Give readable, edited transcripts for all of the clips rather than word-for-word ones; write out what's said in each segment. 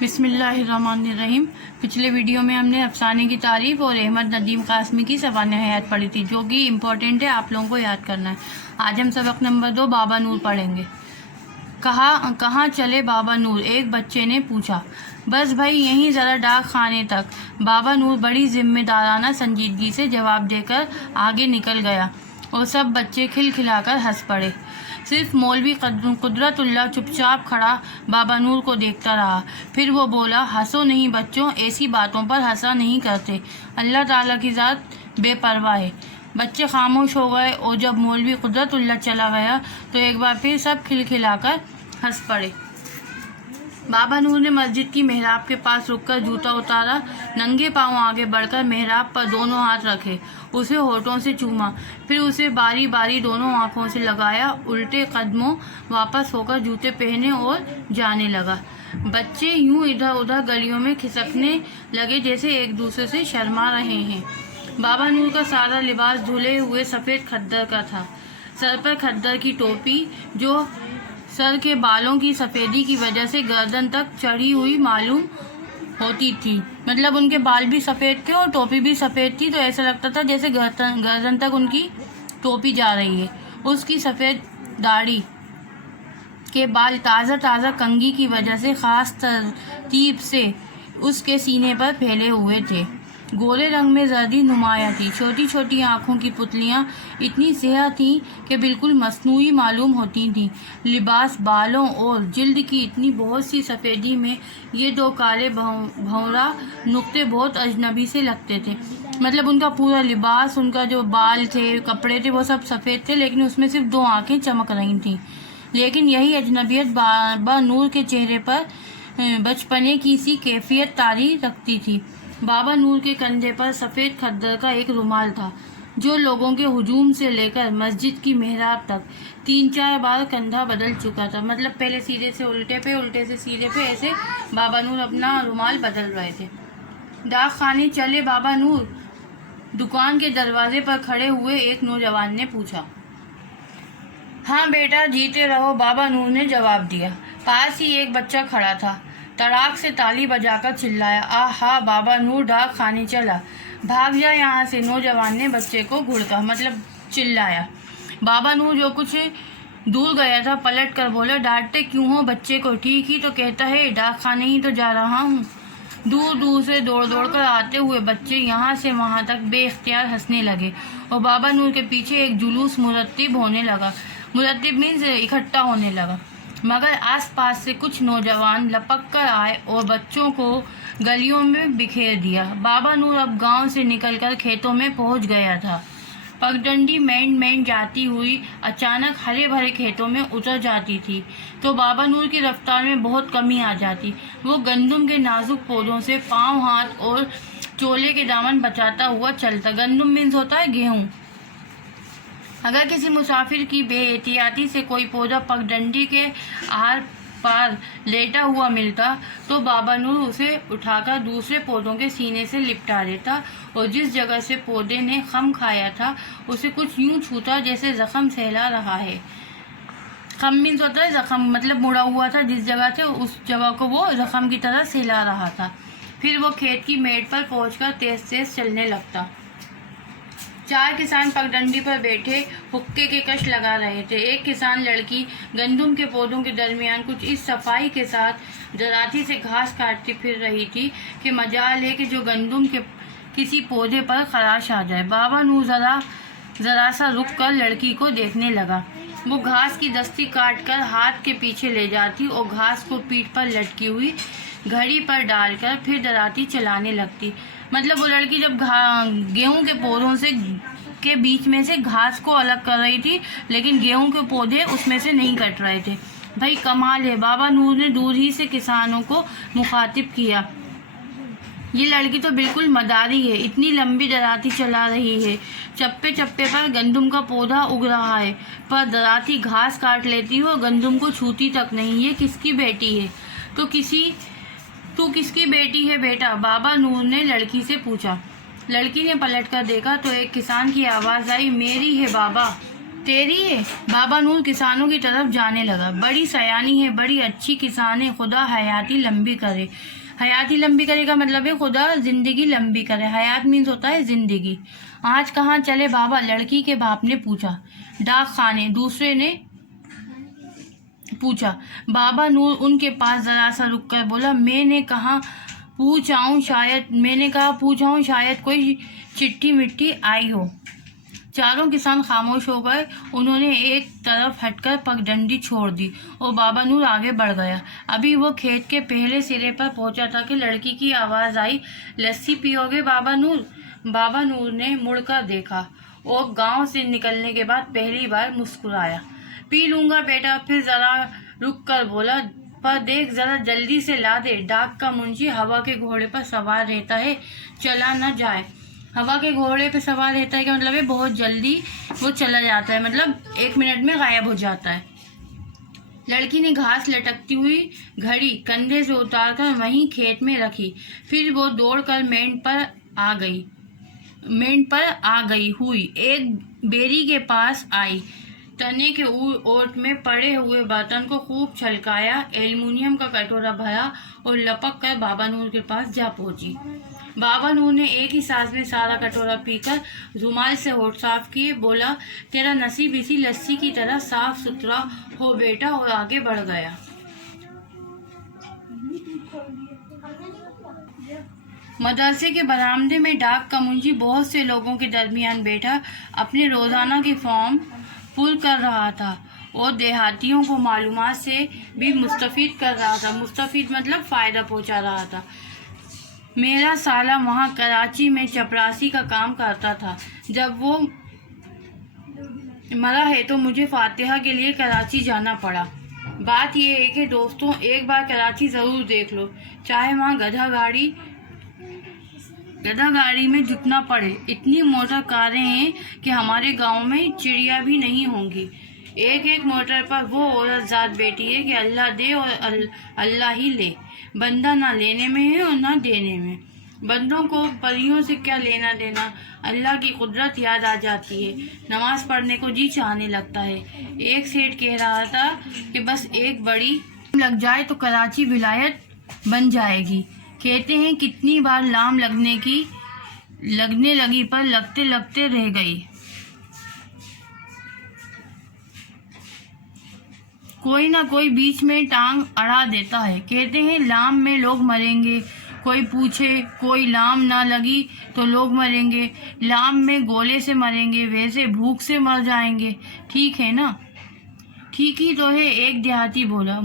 बिस्मिल्लाहिर्रहमानिर्रहीम। पिछले वीडियो में हमने अफसाने की तारीफ और अहमद नदीम कासमी की सवाने हयात पढ़ी थी, जो कि इम्पोर्टेंट है, आप लोगों को याद करना है। आज हम सबक नंबर 2 बाबा नूर पढ़ेंगे। कहाँ चले बाबा नूर, एक बच्चे ने पूछा। बस भाई यहीं ज़रा डाक खाने तक। बाबा नूर बड़ी जिम्मेदाराना संजीदगी से जवाब देकर आगे निकल गया और सब बच्चे खिलखिलाकर हंस पड़े। सिर्फ मौलवी कुदरतुल्लाह चुपचाप खड़ा बाबा नूर को देखता रहा। फिर वो बोला, हंसो नहीं बच्चों, ऐसी बातों पर हंसा नहीं करते, अल्लाह ताला की ज़ात बेपरवाह है। बच्चे खामोश हो गए और जब मौलवी कुदरतुल्लाह चला गया तो एक बार फिर सब खिलखिलाकर हंस पड़े। बाबा नूर ने मस्जिद की मेहराब के पास रुककर जूता उतारा, नंगे पांव आगे बढ़कर मेहराब पर दोनों हाथ रखे, उसे होठों से चूमा, फिर उसे बारी बारी दोनों आंखों से लगाया, उल्टे कदमों वापस होकर जूते पहने और जाने लगा। बच्चे यूं इधर उधर गलियों में खिसकने लगे जैसे एक दूसरे से शर्मा रहे हैं। बाबा नूर का सारा लिबास धुले हुए सफ़ेद खद्दर का था। सर पर खद्दर की टोपी, जो सर के बालों की सफ़ेदी की वजह से गर्दन तक चढ़ी हुई मालूम होती थी। मतलब उनके बाल भी सफ़ेद थे और टोपी भी सफ़ेद थी, तो ऐसा लगता था जैसे गर्दन तक उनकी टोपी जा रही है। उसकी सफ़ेद दाढ़ी के बाल ताज़ा ताज़ा कंघी की वजह से ख़ास तरतीब से उसके सीने पर फैले हुए थे। गोरे रंग में जर्दी नुमाया थी। छोटी छोटी आँखों की पुतलियाँ इतनी सेहत थीं कि बिल्कुल मसनूई मालूम होती थीं। लिबास, बालों और जिल्द की इतनी बहुत सी सफ़ेदी में ये दो काले भंवरा नुक्ते बहुत अजनबी से लगते थे। मतलब उनका पूरा लिबास, उनका जो बाल थे, कपड़े थे, वो सब सफ़ेद थे, लेकिन उसमें सिर्फ दो आँखें चमक रही थीं। लेकिन यही अजनबियत बाबा नूर के चेहरे पर बचपने की सी कैफियत तारी रखती थी। बाबा नूर के कंधे पर सफ़ेद खद्दर का एक रुमाल था, जो लोगों के हुजूम से लेकर मस्जिद की मेहराब तक 3-4 बार कंधा बदल चुका था। मतलब पहले सीधे से उल्टे पे, उल्टे से सीधे पे, ऐसे बाबा नूर अपना रुमाल बदल रहे थे। डाक खाने चले बाबा नूर, दुकान के दरवाजे पर खड़े हुए एक नौजवान ने पूछा। हाँ बेटा, जीते रहो, बाबा नूर ने जवाब दिया। पास ही एक बच्चा खड़ा था, तड़ाक से ताली बजाकर चिल्लाया, आहा बाबा नूर डाक खाने चला, भाग जा यहाँ से। नौजवान ने बच्चे को घुड़का, मतलब चिल्लाया। बाबा नूर जो कुछ दूर गया था पलट कर बोला, डांटते क्यों हो बच्चे को, ठीक ही तो कहता है, डाक खाने ही तो जा रहा हूँ। दूर दूर से दौड़ दौड़ कर आते हुए बच्चे यहाँ से वहाँ तक बेइख्तियार हंसने लगे और बाबा नूर के पीछे एक जुलूस मुरत्तिब होने लगा। मुरत्तिब मीन्स इकट्ठा होने लगा। मगर आसपास से कुछ नौजवान लपक कर आए और बच्चों को गलियों में बिखेर दिया। बाबा नूर अब गांव से निकलकर खेतों में पहुंच गया था। पगडंडी मैंड जाती हुई अचानक हरे भरे खेतों में उतर जाती थी तो बाबा नूर की रफ्तार में बहुत कमी आ जाती। वो गंदुम के नाजुक पौधों से पाँव, हाथ और चोले के दामन बचाता हुआ चलता। गंदुम मीन्स होता है गेहूँ। अगर किसी मुसाफिर की बेएहतियाती से कोई पौधा पगडंडी के आर पार लेटा हुआ मिलता तो बाबा नूर उसे उठाकर दूसरे पौधों के सीने से लिपटा देता और जिस जगह से पौधे ने खम खाया था उसे कुछ यूं छूता जैसे जख्म सहला रहा है। खम मीन्स होता है जख्म, मतलब मुड़ा हुआ था जिस जगह से, उस जगह को वो जख्म की तरह सहला रहा था। फिर वो खेत की मेड़ पर पहुंचकर तेज तेज चलने लगता। 4 किसान पगडंडी पर बैठे हुक्के के कश लगा रहे थे। एक किसान लड़की गंदुम के पौधों के दरमियान कुछ इस सफाई के साथ दराती से घास काटती फिर रही थी कि मजाल है कि जो गंदुम के किसी पौधे पर खराश आ जाए। बाबा नूर ज़रा सा रुक कर लड़की को देखने लगा। वो घास की दस्ती काट कर हाथ के पीछे ले जाती और घास को पीठ पर लटकी हुई घड़ी पर डालकर फिर दराती चलाने लगती। मतलब वो लड़की जब गेहूं के पौधों से के बीच में से घास को अलग कर रही थी, लेकिन गेहूं के पौधे उसमें से नहीं कट रहे थे। भाई कमाल है। बाबा नूर ने दूर ही से किसानों को मुखातिब किया, ये लड़की तो बिल्कुल मदारी है, इतनी लंबी दराती चला रही है। चप्पे चप्पे पर गंदुम का पौधा उग रहा है, पर दराती घास काट लेती हो, गंदुम को छूती तक नहीं। ये किसकी बेटी है? तू किसकी बेटी है बेटा? बाबा नूर ने लड़की से पूछा। लड़की ने पलट कर देखा तो एक किसान की आवाज़ आई, मेरी है बाबा। तेरी है। बाबा नूर किसानों की तरफ जाने लगा। बड़ी सयानी है, बड़ी अच्छी किसान है, खुदा हयाती लंबी करे। हयाती लंबी करे का मतलब है खुदा जिंदगी लंबी करे। हयात मीन्स होता है जिंदगी। आज कहाँ चले बाबा? लड़की के बाप ने पूछा। डाक खाने, दूसरे ने पूछा। बाबा नूर उनके पास जरा सा रुक कर बोला, मैंने कहा पूछाऊं शायद कोई चिट्ठी मिट्टी आई हो। चारों किसान खामोश हो गए। उन्होंने एक तरफ हटकर पगडंडी छोड़ दी और बाबा नूर आगे बढ़ गया। अभी वो खेत के पहले सिरे पर पहुंचा था कि लड़की की आवाज आई, लस्सी पियोगे बाबा नूर? बाबा नूर ने मुड़कर देखा और गांव से निकलने के बाद पहली बार मुस्कुराया। पी लूंगा बेटा। फिर जरा रुक कर बोला, पर देख जरा जल्दी से ला दे। डाक का मुंशी हवा के घोड़े पर सवार रहता है, चला न जाए। हवा के घोड़े पे सवार रहता है क्या मतलब है? बहुत जल्दी वो चला जाता है, मतलब 1 मिनट में गायब हो जाता है। लड़की ने घास लटकती हुई घड़ी कंधे से उतारकर वहीं खेत में रखी। फिर वो दौड़कर मेंढ पर आ गई हुई एक बेरी के पास आई। तने के ओट में पड़े हुए बर्तन को खूब छलकाया, एल्युमिनियम का कटोरा भरा और लपक कर बाबा नूर के पास जा पहुंची। बाबा नूर ने एक ही सांस में सारा कटोरा पीकर रुमाल से होठ साफ किए। बोला, तेरा नसीब इसी लस्सी की तरह साफ सुथरा हो बेटा, और आगे बढ़ गया। मदरसे के बरामदे में डाक का मुंशी बहुत से लोगों के दरमियान बैठा अपने रोजाना के फॉर्म पुल कर रहा था और देहातियों को मालूमात से भी मुस्तफीद कर रहा था। मुस्तफीद मतलब फायदा पहुंचा रहा था। मेरा साला वहाँ कराची में चपरासी का काम करता था। जब वो मरा है तो मुझे फातिहा के लिए कराची जाना पड़ा। बात यह है कि दोस्तों, एक बार कराची ज़रूर देख लो, चाहे वहाँ गधा गाड़ी में जुटना पड़े। इतनी मोटर कारें हैं कि हमारे गांव में चिड़िया भी नहीं होंगी। एक मोटर पर वो औरत जात बैठी है कि अल्लाह दे और अल्लाह ही ले। बंदा ना लेने में है और ना देने में। बंदों को परियों से क्या लेना देना। अल्लाह की कुदरत याद आ जाती है, नमाज पढ़ने को जी चाहने लगता है। एक सेठ कह रहा था कि बस एक बड़ी लग जाए तो कराची विलायत बन जाएगी। कहते हैं कितनी बार लाम लगने लगी पर लगते लगते रह गई। कोई ना कोई बीच में टांग अड़ा देता है। कहते हैं लाम में लोग मरेंगे। कोई पूछे, कोई लाम ना लगी तो लोग मरेंगे। लाम में गोले से मरेंगे, वैसे भूख से मर जाएंगे। ठीक है ना? ठीक ही तो है, एक देहाती बोला।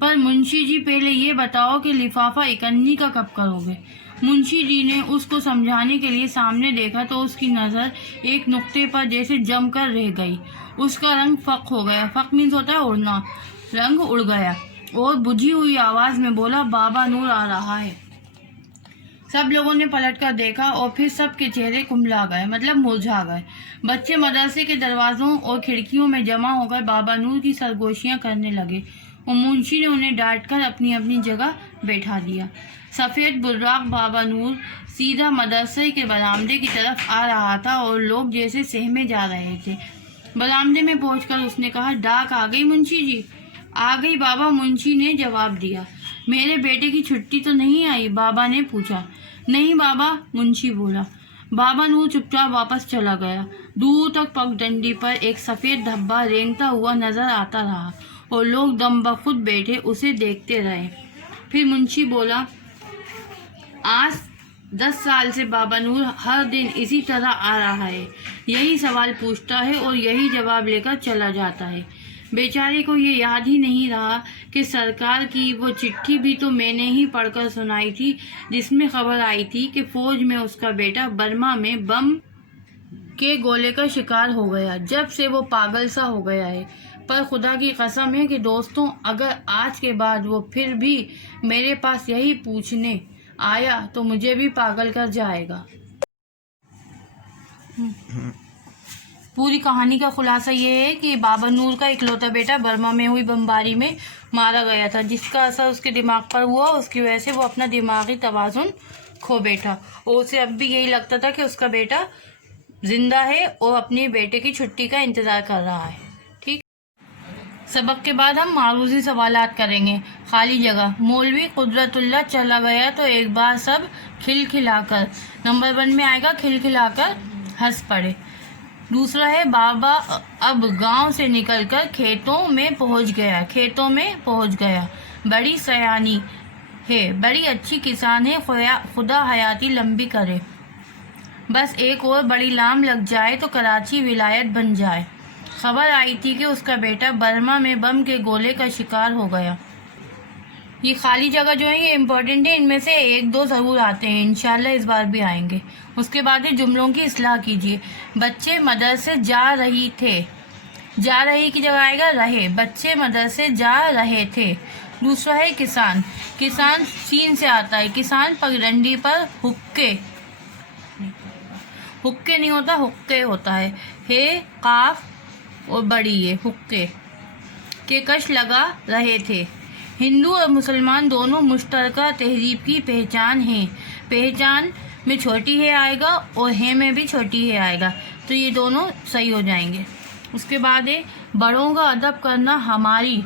पर मुंशी जी पहले ये बताओ कि लिफाफा इकन्नी का कब करोगे? मुंशी जी ने उसको समझाने के लिए सामने देखा तो उसकी नज़र एक नुक्ते पर जैसे जमकर रह गई। उसका रंग फक हो गया। फक मीन्स होता है उड़ना। रंग उड़ गया और बुझी हुई आवाज़ में बोला, बाबा नूर आ रहा है। सब लोगों ने पलटकर देखा और फिर सबके चेहरे कुम्हला गए, मतलब मुरझा गए। बच्चे मदरसे के दरवाज़ों और खिड़कियों में जमा होकर बाबा नूर की सरगोशियाँ करने लगे और मुंशी ने उन्हें डांटकर अपनी अपनी जगह बैठा दिया। सफ़ेद बुर्राक बाबा नूर सीधा मदरसे के बरामदे की तरफ आ रहा था और लोग जैसे सहमे जा रहे थे। बरामदे में पहुंचकर उसने कहा, डाक आ गई मुंशी जी? आ गई बाबा, मुंशी ने जवाब दिया। मेरे बेटे की छुट्टी तो नहीं आई? बाबा ने पूछा। नहीं बाबा, मुंशी बोला। बाबा नूर चुपचाप वापस चला गया। दूर तक पगडंडी पर एक सफ़ेद धब्बा रेंगता हुआ नजर आता रहा और लोग दम बखुद बैठे उसे देखते रहे। फिर मुंशी बोला, आज 10 साल से बाबा नूर हर दिन इसी तरह आ रहा है, यही सवाल पूछता है और यही जवाब लेकर चला जाता है। बेचारे को ये याद ही नहीं रहा कि सरकार की वो चिट्ठी भी तो मैंने ही पढ़कर सुनाई थी, जिसमें खबर आई थी कि फौज में उसका बेटा बर्मा में बम के गोले का शिकार हो गया। जब से वो पागल सा हो गया है। पर खुदा की कसम है कि दोस्तों, अगर आज के बाद वो फिर भी मेरे पास यही पूछने आया तो मुझे भी पागल कर जाएगा। पूरी कहानी का खुलासा ये है कि बाबा नूर का इकलौता बेटा बर्मा में हुई बमबारी में मारा गया था, जिसका असर उसके दिमाग पर हुआ। उसकी वजह से वो अपना दिमागी तवाज़ुन खो बैठा और उसे अब भी यही लगता था कि उसका बेटा زندہ ہے اور اپنے بیٹے کی چھٹی کا انتظار کر رہا ہے. ٹھیک. سبق کے بعد ہم معروضی سوالات کریں گے. خالی جگہ. مولوی قدرت اللہ چلا گیا تو ایک بار سب کھلکھلا کر. نمبر 1 میں آئے گا کھلکھلا کر ہنس پڑے. دوسرا ہے بابا اب گاؤں سے نکل کر کھیتوں میں پہنچ گیا. بڑی سیانی ہے، بڑی اچھی کسان ہے، خدا حیاتی لمبی کرے. بس ایک اور بڑی لام لگ جائے تو کراچی ولایت بن جائے. خبر آئی تھی کہ اس کا بیٹا برما میں بم کے گولے کا شکار ہو گیا. یہ خالی جگہ جو ہیں یہ امپورٹنٹ ہے، ان میں سے 1-2 ضرور آتے ہیں، انشاءاللہ اس بار بھی آئیں گے. اس کے بعد جملوں کی اصلاح کیجیے. بچے مدرسے جا رہی تھے. جا رہی کی جگہ آئے گا رہے. بچے مدرسے جا رہے تھے. دوسرا ہے کسان. کسان سین سے آتا ہے. کسان پگڈنڈی پر حقے نہیں ہوتا، حقے ہوتا ہے. قاف اور بڑی ہے حقے کے کش لگا رہے تھے. ہندو اور مسلمان دونوں مشترکہ تہذیب کی پہچان ہیں. پہچان میں چھوٹی ہے آئے گا اور ہے میں بھی چھوٹی ہے آئے گا، تو یہ دونوں صحیح ہو جائیں گے. اس کے بعد ہے بڑوں کا ادب کرنا ہماری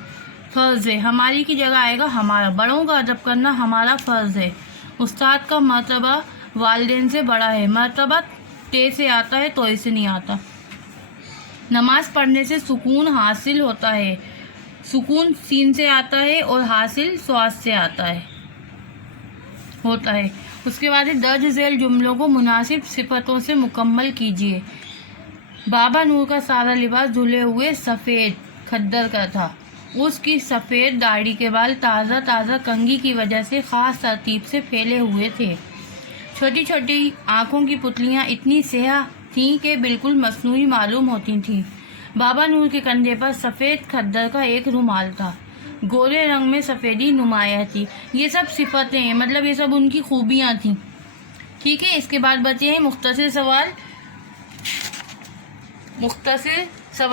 فرض ہے. ہماری کی جگہ آئے گا ہمارا. بڑوں کا ادب کرنا ہمارا فرض ہے. استاد کا مرتبہ والدین سے بڑا ہے. مرتبہ تے سے آتا ہے، توئے سے نہیں آتا. نماز پڑھنے سے سکون حاصل ہوتا ہے. سکون سین سے آتا ہے اور حاصل سواد سے ہوتا ہے. اس کے بعد درج ذیل جملوں کو مناسب صفتوں سے مکمل کیجیے. بابا نور کا سارا لباس دھلے ہوئے سفید کھدر کا تھا. اس کی سفید داڑھی کے بال تازہ کنگھی کی وجہ سے خاص ترتیب سے پھیلے ہوئے تھے. چھوٹی چھوٹی آنکھوں کی پتلیاں اتنی سیاہ تھیں کہ بالکل مصنوعی معلوم ہوتی تھیں. بابا نور کے کندھے پر سفید کھدر کا ایک رومال تھا. گورے رنگ میں سفیدی نمایاں تھی. یہ سب صفتیں ہیں، مطلب یہ سب ان کی خوبیاں تھیں. ٹھیک ہے. اس کے بعد بچے ہیں مختصر سوال. مختصر